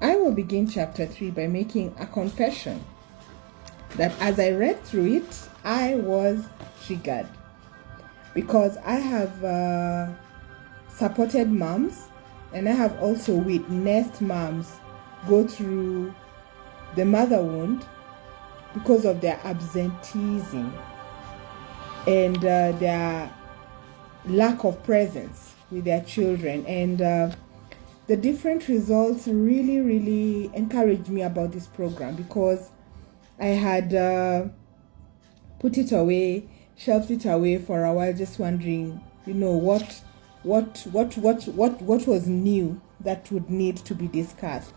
I will begin chapter 3 by making a confession that as I read through it, I was triggered because I have supported moms and I have also witnessed moms go through the mother wound because of their absenteeism and their lack of presence with their children, and the different results really encouraged me about this program because I had put it away, shelved it away for a while, just wondering, what was new that would need to be discussed.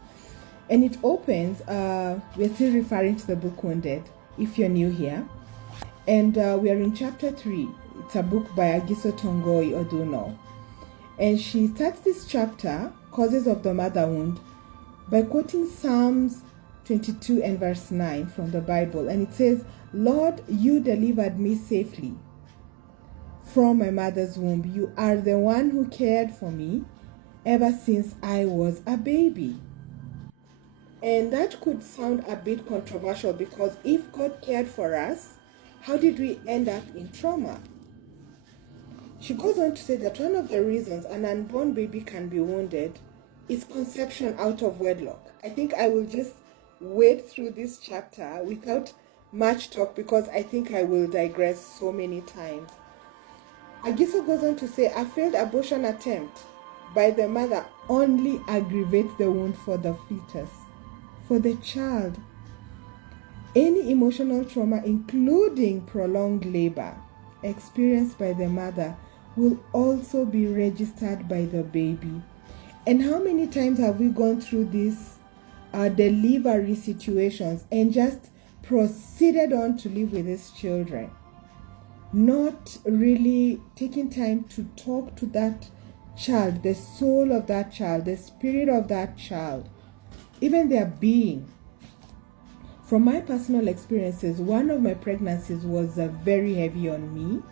And it opens, we're still referring to the book Wounded, if you're new here. And we are in chapter 3. It's a book by Agiso Tongoi Oduno. And she starts this chapter, Causes of the Mother Wound, by quoting Psalms 22 and verse 9 from the Bible. And it says, "Lord, you delivered me safely from my mother's womb. You are the one who cared for me ever since I was a baby." And that could sound a bit controversial because if God cared for us, how did we end up in trauma? She goes on to say that one of the reasons an unborn baby can be wounded is conception out of wedlock. I think I will just wade through this chapter without much talk because I think I will digress so many times. Agiso goes on to say a failed abortion attempt by the mother only aggravates the wound for the fetus, for the child. Any emotional trauma, including prolonged labor, experienced by the mother will also be registered by the baby. And how many times have we gone through these delivery situations and just proceeded on to live with these children, not really taking time to talk to that child, the soul of that child, the spirit of that child, even their being. From my personal experiences, one of my pregnancies was very heavy on me.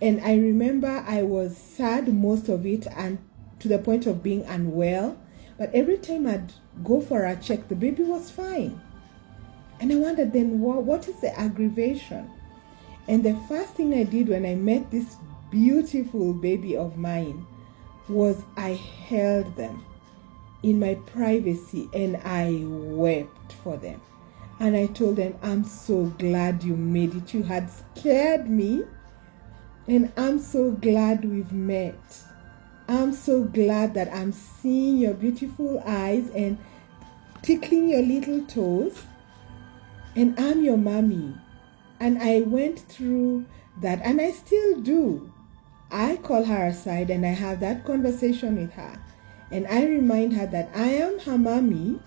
And I remember I was sad most of it and to the point of being unwell. But every time I'd go for a check, the baby was fine. And I wondered then, what is the aggravation? And the first thing I did when I met this beautiful baby of mine was I held them in my privacy and I wept for them. And I told them, I'm so glad you made it. You had scared me. And I'm so glad we've met. I'm so glad that I'm seeing your beautiful eyes and tickling your little toes. And I'm your mommy. And I went through that, and I still do. I call her aside and I have that conversation with her. And I remind her that I am her mommy,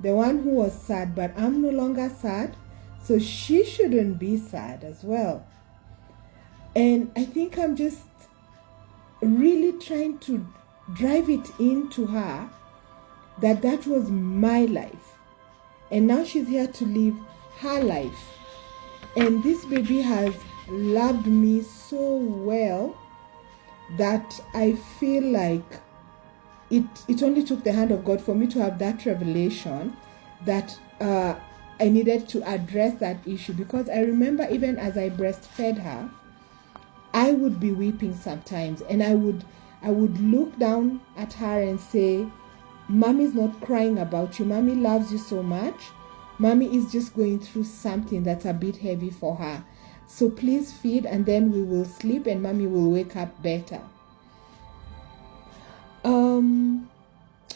the one who was sad, but I'm no longer sad. So she shouldn't be sad as well. And I think I'm just really trying to drive it into her that that was my life. And now she's here to live her life. And this baby has loved me so well that I feel like it only took the hand of God for me to have that revelation that I needed to address that issue. Because I remember even as I breastfed her, I would be weeping sometimes, and I would look down at her and say, Mommy's not crying about you. Mommy loves you so much. Mommy is just going through something that's a bit heavy for her. So please feed and then we will sleep and Mommy will wake up better.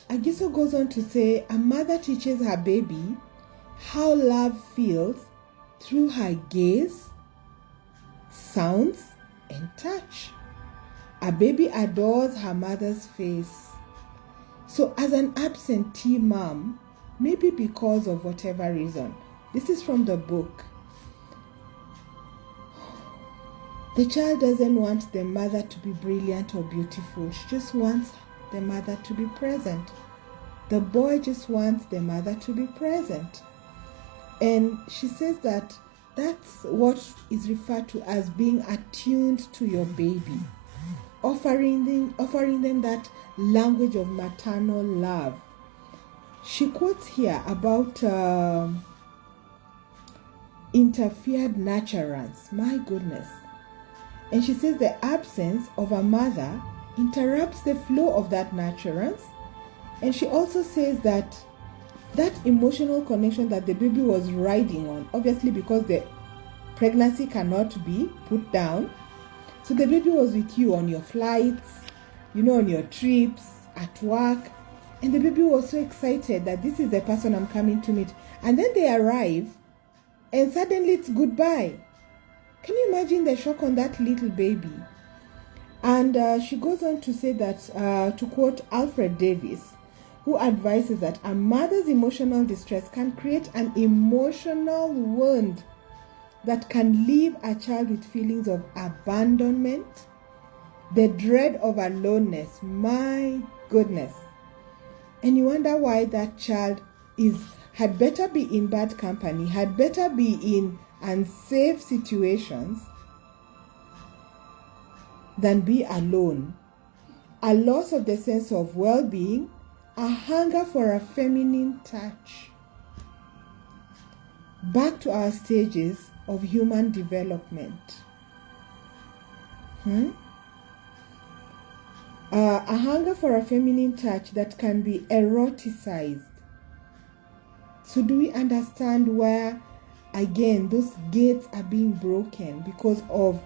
Agiso goes on to say, a mother teaches her baby how love feels through her gaze, sounds, and touch. A baby adores her mother's face. So as an absentee mom, maybe because of whatever reason, this is from the book, the child doesn't want the mother to be brilliant or beautiful. She just wants the mother to be present. The boy just wants the mother to be present. And she says that that's what is referred to as being attuned to your baby, offering them that language of maternal love. She quotes here about interfered nurturance. My goodness. And she says the absence of a mother interrupts the flow of that nurturance. And she also says that emotional connection that the baby was riding on, obviously because the pregnancy cannot be put down, so the baby was with you on your flights, on your trips, at work, and the baby was so excited that this is the person I'm coming to meet. And then they arrive, and suddenly it's goodbye. Can you imagine the shock on that little baby? And she goes on to say that, to quote Alfred Davis, who advises that a mother's emotional distress can create an emotional wound that can leave a child with feelings of abandonment, the dread of aloneness. My goodness. And you wonder why that child had better be in bad company, had better be in unsafe situations than be alone. A loss of the sense of well-being, a hunger for a feminine touch. Back to our stages of human development. A hunger for a feminine touch that can be eroticized. So do we understand where, again, those gates are being broken because of